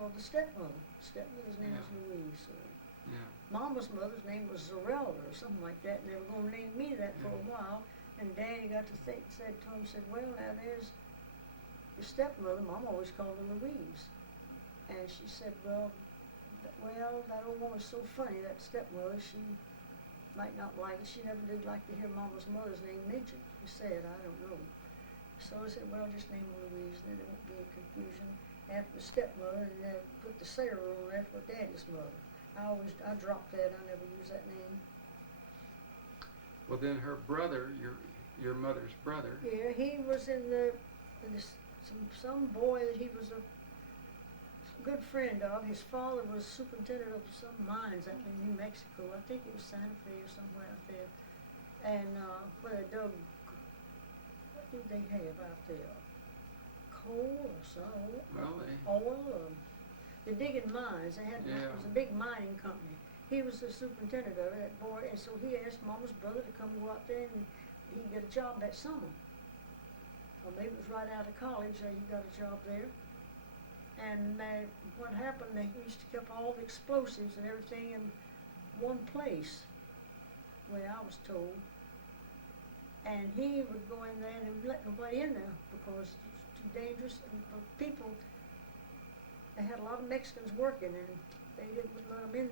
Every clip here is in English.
for the stepmother. Stepmother's name was Louise. Yeah. Mama's mother's name was Zarelda or something like that, and they were going to name me that for a while. And Daddy got to think, said to him, said, well, now there's your stepmother. Mom always called her Louise. And she said, well, that old woman's so funny, that stepmother, she might not like it. She never did like to hear Mama's mother's name mentioned. She said, I don't know. So I said, well, just name her Louise, and then there won't be a confusion. After the stepmother, and then put the Sarah on there for Daddy's mother. I dropped that. I never used that name. Well, then her brother, your mother's brother. Yeah, he was in some boy that he was a good friend of. His father was superintendent of some mines out in New Mexico. I think it was Santa Fe or somewhere out there. And where they dug, what did they have out there? Coal or something? Well, oil. They're digging mines. It was a big mining company. He was the superintendent of it, that boy, and so he asked Mama's brother to come go out there and he'd get a job that summer. Or maybe it was right out of college that he got a job there. And what happened, they used to keep all the explosives and everything in one place, the way I was told. And he would go in there and he would let nobody in there because it was too dangerous. And for people, they had a lot of Mexicans working and they didn't let them in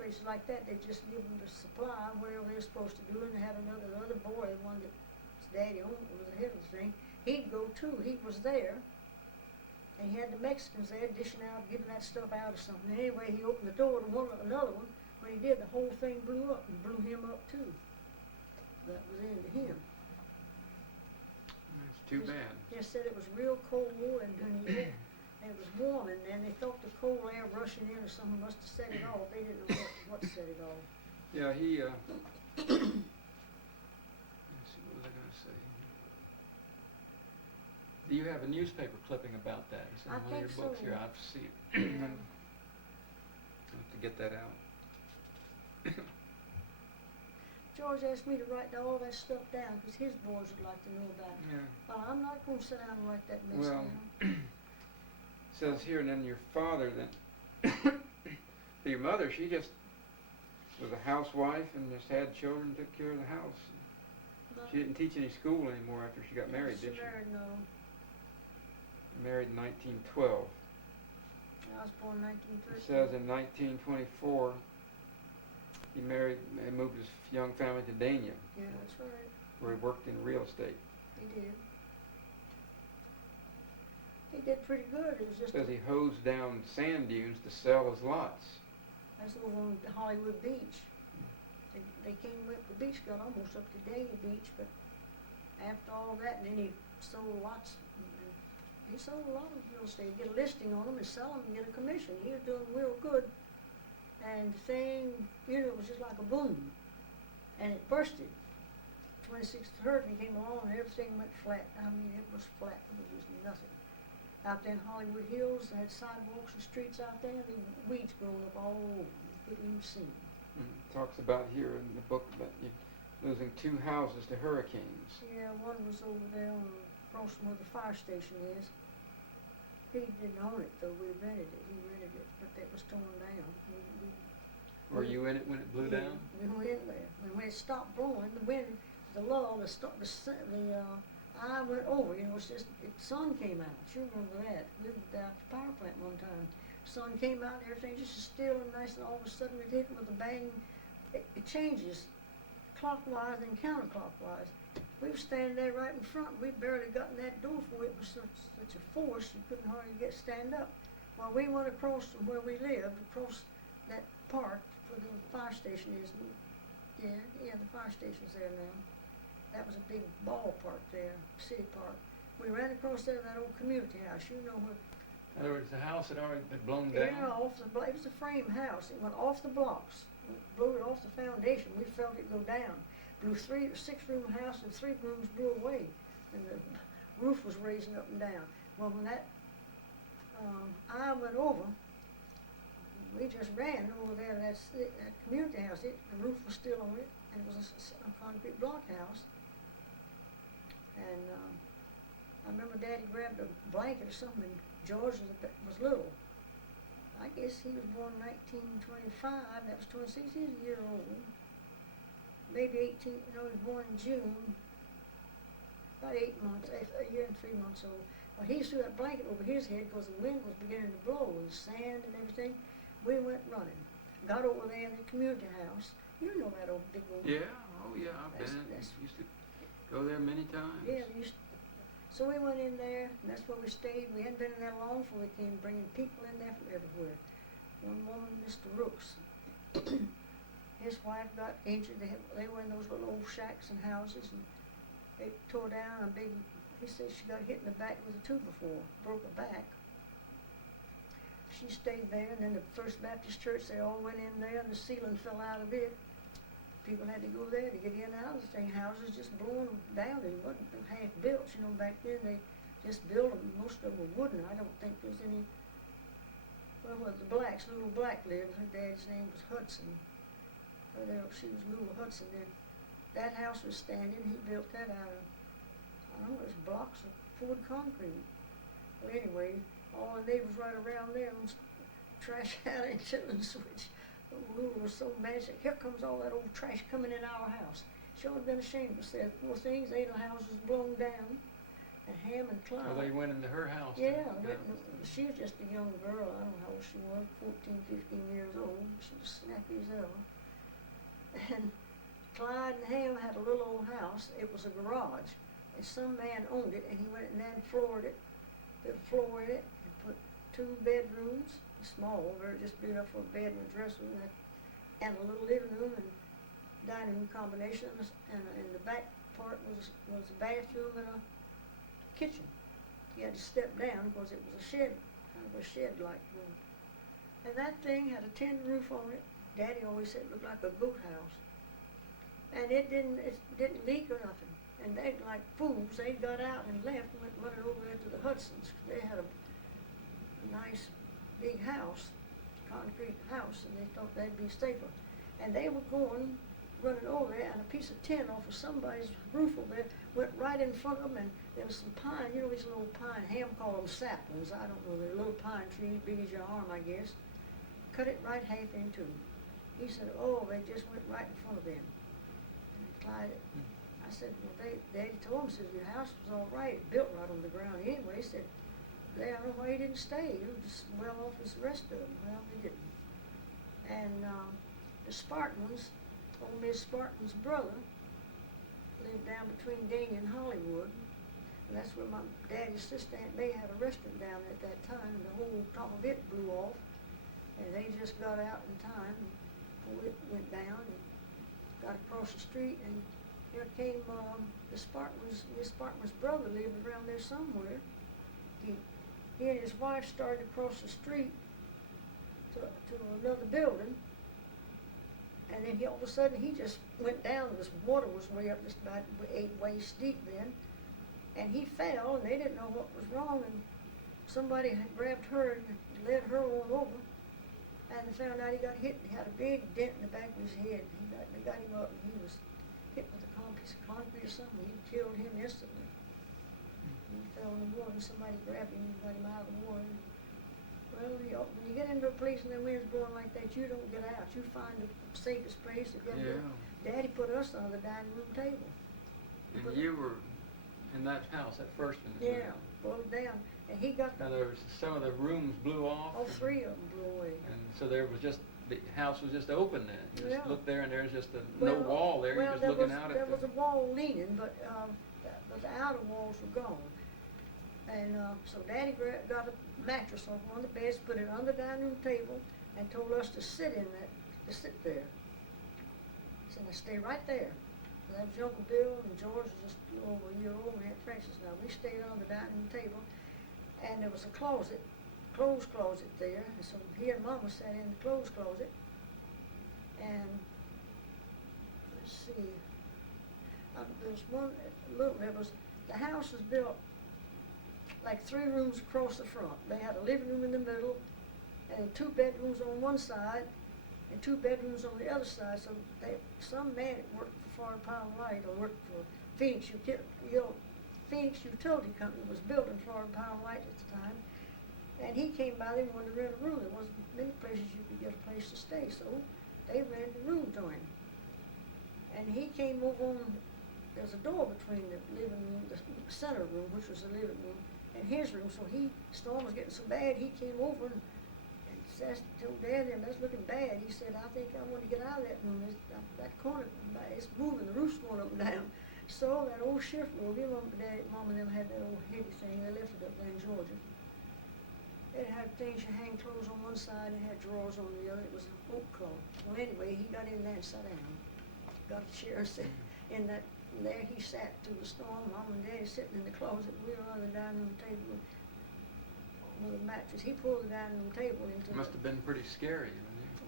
places like that. They just give them the supply, whatever they're supposed to do. And they had the other boy, the one that his daddy owned, was the head of the thing. He'd go too. He was there. And he had the Mexicans there dishing out, giving that stuff out or something. Anyway, he opened the door to another one. When he did, the whole thing blew up and blew him up too. That was the end of him. That's too bad. They said it was real cold and it was warm, and then they thought the cold air rushing in or something must have set it off. They didn't know what set it off. Yeah, he, let's see, what was I going to say? Do you have a newspaper clipping about that? It's in one of your books here. I have to see it. Yeah. I have to get that out. George asked me to write all that stuff down because his boys would like to know about it. Yeah. But I'm not going to sit down and write that mess Well, down. It says here, and then your father, then, your mother, she just was a housewife and just had children, took care of the house. No, She didn't teach any school anymore after she got married, she did she? married, no. Married in 1912. I was born in It 1913. says in 1924, he married and moved his young family to Dania, Yeah, that's right. where he worked in real estate. He did. He did pretty good. It was It just says he hosed down sand dunes to sell his lots. that's over on Hollywood Beach. They came up, the beach got almost up to Dania Beach, but after all that, and then he sold lots. He sold a lot of real estate. Get a listing on them and sell them and get a commission. He was doing real good. And the thing, it was just like a boom. And it bursted. 26th hurricane came along and everything went flat. I mean, it was flat. It was just nothing. Out there in Hollywood Hills, they had sidewalks and streets out there, and the weeds growing up all over. You couldn't even see them. It talks about here in the book about you losing 2 houses to hurricanes. Yeah, one was over there across from where the fire station is. He didn't own it, though. We rented it. He rented it, but that was torn down. Were you in it when it blew down? We were in there. When it stopped blowing, the wind, the lull, eye went over. It's just, the sun came out. You remember that. We were at the power plant one time. Sun came out and everything just as still and nice, and all of a sudden it hit with a bang. It changes clockwise and counterclockwise. We were standing there right in front. We barely got in that door for it was such a force you couldn't hardly stand up. Well, we went across from where we lived, across that park where the fire station is. Yeah, the fire station's there now. That was a big ballpark there, city park. We ran across there to that old community house. You know where. In other words, the house had already been blown down? Yeah, it was a frame house. It went off the blocks. It blew it off the foundation. We felt it go down. Blew 6-room house and 3 rooms blew away. And the roof was raising up and down. Well, when that eye went over, we just ran over there to that community house. The roof was still on it, and it was a concrete block house. And I remember Daddy grabbed a blanket or something, and George was little. guess he was born 1925, that was 26, he's a year old. Maybe 18, no, he was born in June, about 8 months, a year and 3 months old. Well, he threw that blanket over his head because the wind was beginning to blow and sand and everything. We went running. Got over there in the community house. You know that old big old. Yeah, oh yeah, I've been. Used to go there many times. Yeah, so we went in there, and that's where we stayed. We hadn't been in there long before we came bringing people in there from everywhere. One woman, Mr. Rooks, his wife got injured. They were in those little old shacks and houses, and they tore down a big. He said she got hit in the back with a 2x4, broke her back. She stayed there, and then the First Baptist Church, they all went in there, and the ceiling fell out of it. People had to go there to get in and out of the thing. Houses just blowing down. They wasn't half built, you know, back then. They just built them. Most of them were wooden. I don't think there's any, well, the blacks, little black lived. Her dad's name was Hudson. She was Lula Hudson. Then that house was standing. He built that out of, I don't know, it was blocks of poured concrete. Well, anyway, all the neighbors right around there was trash out into the switch. Lula was so mad. She said, "Here comes all that old trash coming in our house." She would have been ashamed to say, "Poor things, ain't no houses blown down." And Ham and Clyde. Well, they went into her house. Yeah, she was just a young girl. I don't know how old she was, 14, 15 years old. She was snappy as hell. And Clyde and Ham had a little old house. It was a garage. And some man owned it, and he went in there and floored it, put a floor in it, and put 2 bedrooms. Small, very just big enough for a bed and a dresser, and a little living room and dining room combination, and the back part was a bathroom and a kitchen. You had to step down because it was a shed, kind of a shed-like room. And that thing had a tin roof on it. Daddy always said it looked like a goat house. And it didn't leak or nothing. And they, like fools, they got out and left and went running over there to the Hudsons. They had a nice big house, concrete house, and they thought that'd be safer. And they were running over there, and a piece of tin off of somebody's roof over there went right in front of them, and there was some pine, you know these little pine, Ham called them saplings, I don't know, they're little pine trees, big as your arm, I guess. Cut it right half in two. He said, "Oh, they just went right in front of them." And Clyde, I said, "Well, Daddy told him, says, your house was all right, it built right on the ground anyway." He said, "I don't know why he didn't stay. He was just well off as the rest of them." Well, they didn't. And the Spartans, old Miss Spartan's brother, lived down between Dania and Hollywood. And that's where my daddy's sister Aunt May had a restaurant down there at that time, and the whole top of it blew off. And they just got out in time before it went down and got across the street, and here came Miss Spartan's brother lived around there somewhere. He and his wife started across the street to another building, and then all of a sudden he just went down. This water was way up, just about 8 waist deep then, and he fell, and they didn't know what was wrong, and somebody had grabbed her and led her on over, and they found out he got hit. He had a big dent in the back of his head. They got him up, and he was hit with a piece of concrete or something. He killed him instantly. He fell in the water, and somebody grabbed him and got him out of the water. Well, when you get into a place and the wind's blowing like that, you don't get out. You find the safest place to get out. Daddy put us on the dining room table. And you were in that house, that first one? Yeah, blew down. And he got now there was some of the rooms blew off? All 3 of them blew away. And so there was just, the house was just open then? You just look there and there's just no Well, wall there, you're just looking out at there was a wall leaning, but the outer walls were gone. And so Daddy got a mattress off one of the beds, put it on the dining room table, and told us to sit there. He said, "Now stay right there." So that was Uncle Bill, and George was just a little over a year old, and Aunt Frances now. We stayed on the dining room table, and there was a closet, clothes closet there, and so he and Mama sat in the clothes closet, and let's see, the house was built like 3 rooms across the front. They had a living room in the middle, and 2 bedrooms on one side, and 2 bedrooms on the other side. So some man that worked for Florida Power and Light, or worked for Phoenix Utility Company, was built in Florida Power and Light at the time. And he came by, they wanted to rent a room. There wasn't many places you could get a place to stay, so they rented a room to him. And he came over on, there's a door between the living room, the center room, which was the living room, and his room. So storm was getting so bad, he came over and told Dad, that's looking bad. He said, I think I want to get out of that room. That corner, it's moving, the roof's going up and down. So that old shift room, Mom and them had that old heavy thing, they left it up there in Georgia. It had things you hang clothes on one side, it had drawers on the other. It was an oak color. Well, anyway, he got in there and sat down. Got a chair and sat in that. And there he sat through the storm. Mom and Daddy sitting in the closet. We were on the dining room table with a mattress. He pulled the dining room table into. Must have been pretty scary.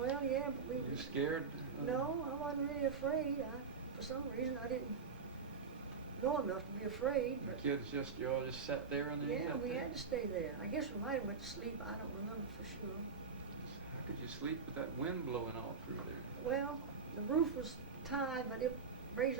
Well, yeah, but we. You scared? No, I wasn't really afraid. For some reason, I didn't know enough to be afraid. But the kids you all just sat there and yeah, we had to stay there. I guess we might have went to sleep. I don't remember for sure. How could you sleep with that wind blowing all through there? Well, the roof was tied, but